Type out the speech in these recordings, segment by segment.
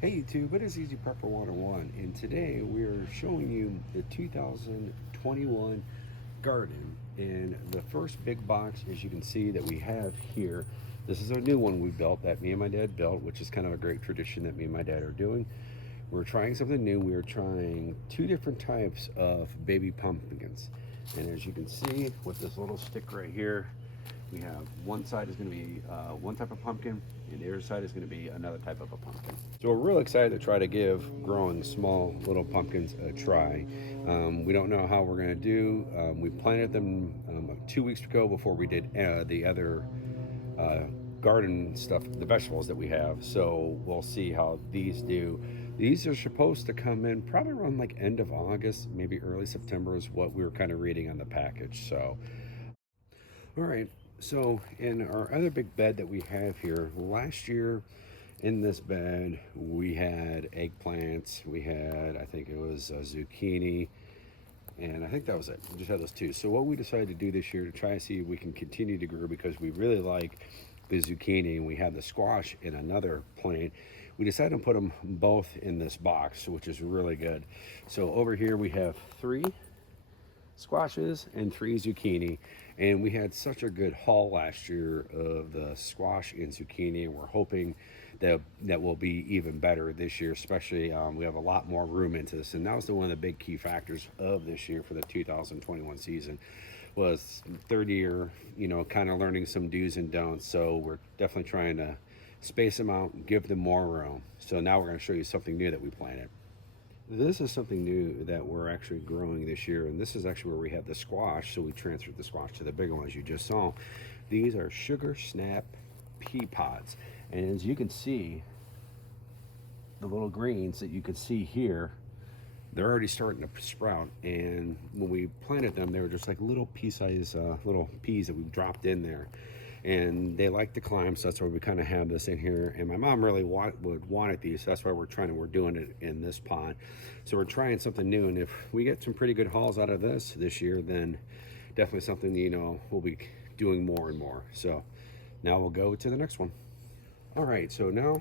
Hey YouTube, it is Easy Prepper 101, and today we're showing you the 2021 garden. And the first big box, as you can see, that we have here, this is a new one we built that me and my dad built, which is kind of a great tradition that me and my dad are doing. We're trying something new. We are trying two different types of baby pumpkins. And as you can see with this little stick right here, we have one side is going to be one type of pumpkin, and the other side is going to be another type of a pumpkin. So we're real excited to try to give growing small little pumpkins a try. We don't know how we're going to do. We planted them 2 weeks ago before we did the other uh, garden stuff, the vegetables that we have. So we'll see how these do. These are supposed to come in probably around like end of August, maybe early September is what we were kind of reading on the package. So all right, so in our other big bed that we have here, last year in this bed we had eggplants, we had, I think it was zucchini, and I think that was it. We just had those two. So what we decided to do this year to try to see if we can continue to grow, because we really like the zucchini and we had the squash in another plant, we decided to put them both in this box, which is really good. So over here we have three squashes and three zucchini, and we had such a good haul last year of the squash and zucchini, and we're hoping that will be even better this year, especially we have a lot more room into this, and that was one of the big key factors of this year for the 2021 season was third year, kind of learning some do's and don'ts. So we're definitely trying to space them out and give them more room. So now we're going to show you something new that we planted. This is something new that we're actually growing this year, and this is actually where we have the squash, so we transferred the squash to the bigger ones you just saw. These are Sugar Pea Pods, and as you can see, the little greens that you can see here, they're already starting to sprout. And when we planted them, they were just like little pea-sized little peas that we dropped in there, and they like to climb, so that's why we kind of have this in here. And my mom really wanted these, so that's why we're doing it in this pot. So we're trying something new, and if we get some pretty good hauls out of this year, then definitely something we'll be doing more and more. So now we'll go to the next one. All right, so now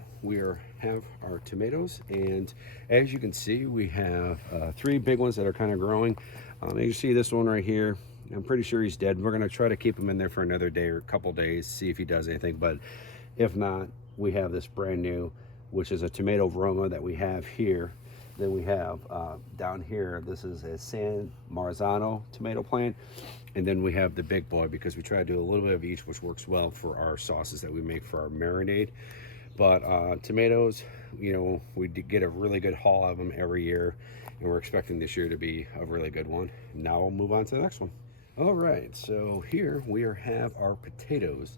have our tomatoes, and as you can see, we have three big ones that are kind of growing. As you see this one right here, I'm pretty sure he's dead. We're gonna try to keep him in there for another day or a couple days, see if he does anything, but if not, we have this brand new, which is a tomato Roma that we have here. Then we have down here, this is a San Marzano tomato plant. And then we have the big boy, because we try to do a little bit of each, which works well for our sauces that we make for our marinade. But tomatoes, we get a really good haul of them every year, and we're expecting this year to be a really good one. Now we'll move on to the next one. All right, so here have our potatoes.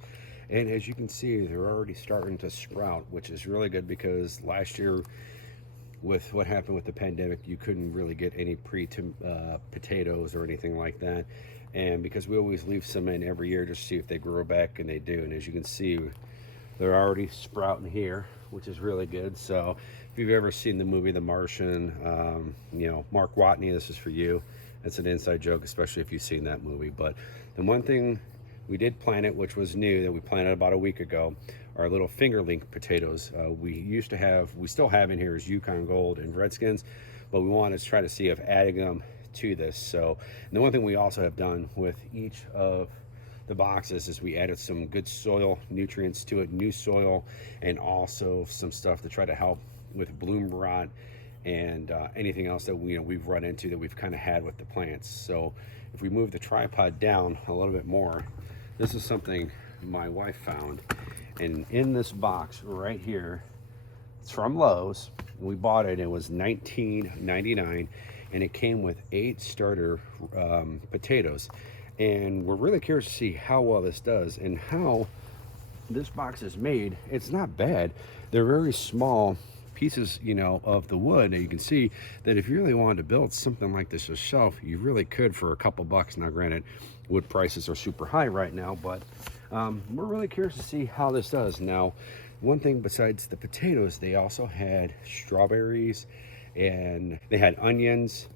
And as you can see, they're already starting to sprout, which is really good, because last year, with what happened with the pandemic, you couldn't really get any potatoes or anything like that. And because we always leave some in every year just to see if they grow back, and they do. And as you can see, they're already sprouting here, which is really good. So if you've ever seen the movie The Martian, Mark Watney, this is for you. It's an inside joke, especially if you've seen that movie. But the one thing we did plant it, which was new, that we planted about a week ago, are little fingerling potatoes. We still have in here is Yukon Gold and Redskins, but we wanted to try to see if adding them to this. So, and the one thing we also have done with each of the boxes is we added some good soil nutrients to it, new soil, and also some stuff to try to help with bloom rot and anything else that we've run into that we've kind of had with the plants. So if we move the tripod down a little bit more, this is something my wife found, and in this box right here, it's from Lowe's. We bought it, it was $19.99, and it came with 8 starter potatoes. And we're really curious to see how well this does and how this box is made. It's not bad. They're very small pieces, of the wood, and you can see that if you really wanted to build something like this yourself, you really could for a couple bucks. Now granted, wood prices are super high right now, but we're really curious to see how this does. Now, one thing besides the potatoes, they also had strawberries and they had onions.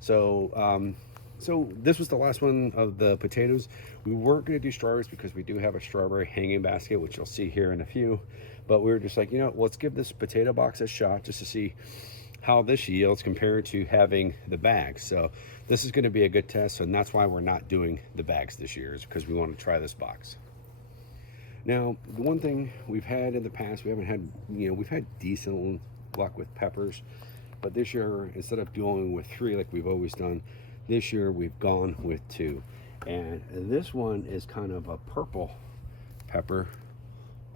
So So this was the last one of the potatoes. We weren't going to do strawberries because we do have a strawberry hanging basket, which you'll see here in a few. But we were just like, you know, let's give this potato box a shot just to see how this yields compared to having the bags. So this is going to be a good test, and that's why we're not doing the bags this year, is because we want to try this box. Now, the one thing we've had in the past, we haven't had, you know, we've had decent luck with peppers, but this year, instead of going with 3 like we've always done, this year we've gone with 2. And this one is kind of a purple pepper.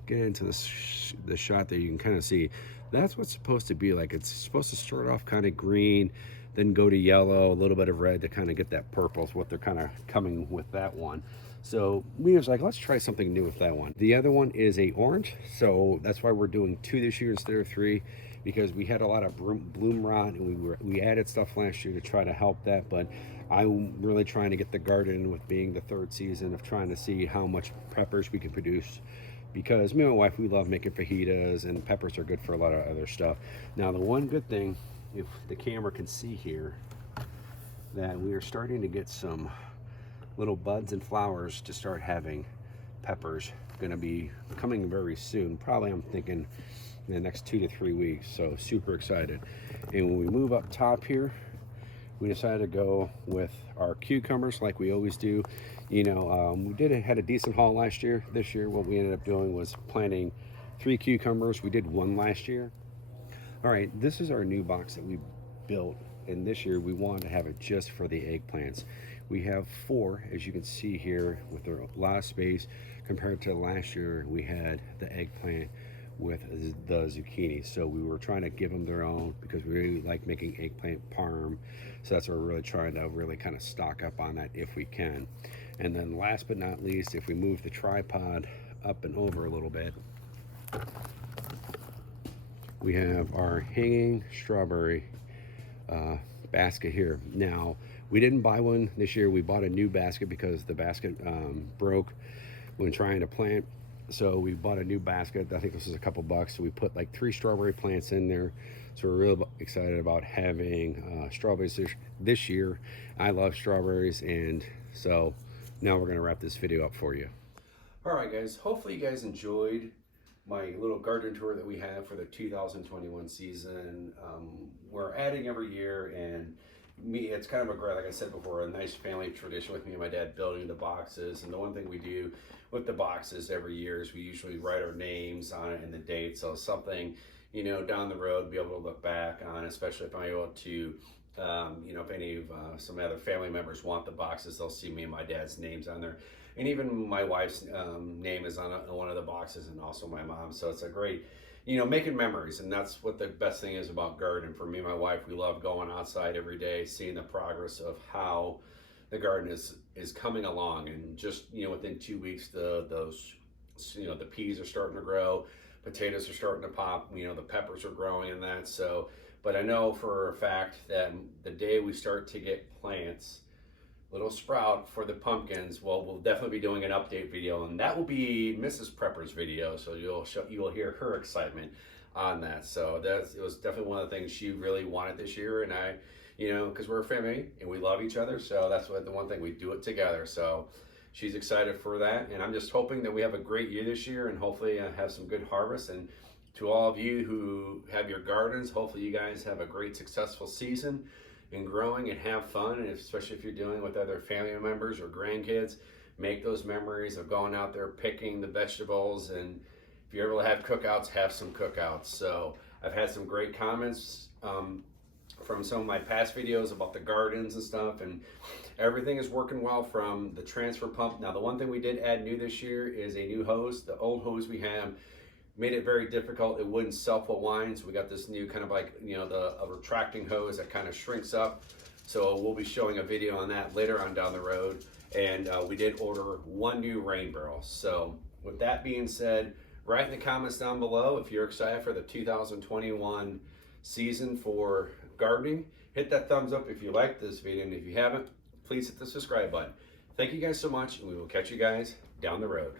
Get into the shot there, you can kind of see that's what's supposed to be like. It's supposed to start off kind of green, then go to yellow, a little bit of red to kind of get that purple is what they're kind of coming with that one. So we was like, let's try something new with that one. The other one is a orange, so that's why we're doing 2 this year instead of 3, because we had a lot of bloom rot, and we added stuff last year to try to help that. But I'm really trying to get the garden, with being the 3rd season, of trying to see how much peppers we can produce, because me and my wife, we love making fajitas, and peppers are good for a lot of other stuff. Now, the one good thing, if the camera can see here, that we are starting to get some little buds and flowers to start having peppers. Going to be coming very soon, probably I'm thinking in the next 2 to 3 weeks. So super excited. And when we move up top here, we decided to go with our cucumbers like we always do. You know, we had a decent haul last year. This year what we ended up doing was planting 3 cucumbers. We did 1 last year. All right, this is our new box that we built, and this year we wanted to have it just for the eggplants. We have 4, as you can see here, with a lot of space. Compared to last year, we had the eggplant with the zucchini. So we were trying to give them their own, because we really like making eggplant parm. So that's what we're really trying to really kind of stock up on that if we can. And then last but not least, if we move the tripod up and over a little bit, we have our hanging strawberry basket here. Now, we didn't buy one this year. We bought a new basket because the basket broke when trying to plant. So we bought a new basket. I think this was a couple bucks. So we put like 3 strawberry plants in there. So we're really excited about having strawberries this year. I love strawberries, and so now we're gonna wrap this video up for you. All right, guys, hopefully you guys enjoyed my little garden tour that we have for the 2021 season. We're adding every year, and it's kind of a great, like I said before, a nice family tradition with me and my dad building the boxes. And the one thing we do with the boxes every year is we usually write our names on it and the date, so something, you know, down the road, be able to look back on, especially if I'm able to, you know, if any of some other family members want the boxes, they'll see me and my dad's names on there. And even my wife's name is on one of the boxes, and also my mom. So it's a great, you know, making memories. And that's what the best thing is about gardening. For me and my wife, we love going outside every day, seeing the progress of how the garden is coming along. And just, you know, within 2 weeks, those, you know, the peas are starting to grow, potatoes are starting to pop, you know, the peppers are growing and that. So, but I know for a fact that the day we start to get plants, little sprout for the pumpkins, well, we'll definitely be doing an update video, and that will be Mrs. Prepper's video. So you'll hear her excitement on that. So it was definitely one of the things she really wanted this year, and I, you know, because we're a family and we love each other, so that's what the one thing, we do it together. So she's excited for that, and I'm just hoping that we have a great year this year, and hopefully have some good harvest. And to all of you who have your gardens, hopefully you guys have a great, successful season and growing, and have fun. And especially if you're dealing with other family members or grandkids, make those memories of going out there picking the vegetables. And if you ever have cookouts, have some cookouts. So I've had some great comments from some of my past videos about the gardens and stuff, and everything is working well from the transfer pump. Now, the one thing we did add new this year is a new hose. The old hose we have made it very difficult. It wouldn't self-align, so we got this new kind of like, you know, a retracting hose that kind of shrinks up. So we'll be showing a video on that later on down the road. And we did order 1 new rain barrel. So with that being said, write in the comments down below if you're excited for the 2021 season for gardening. Hit that thumbs up if you liked this video, and if you haven't, please hit the subscribe button. Thank you guys so much, and we will catch you guys down the road.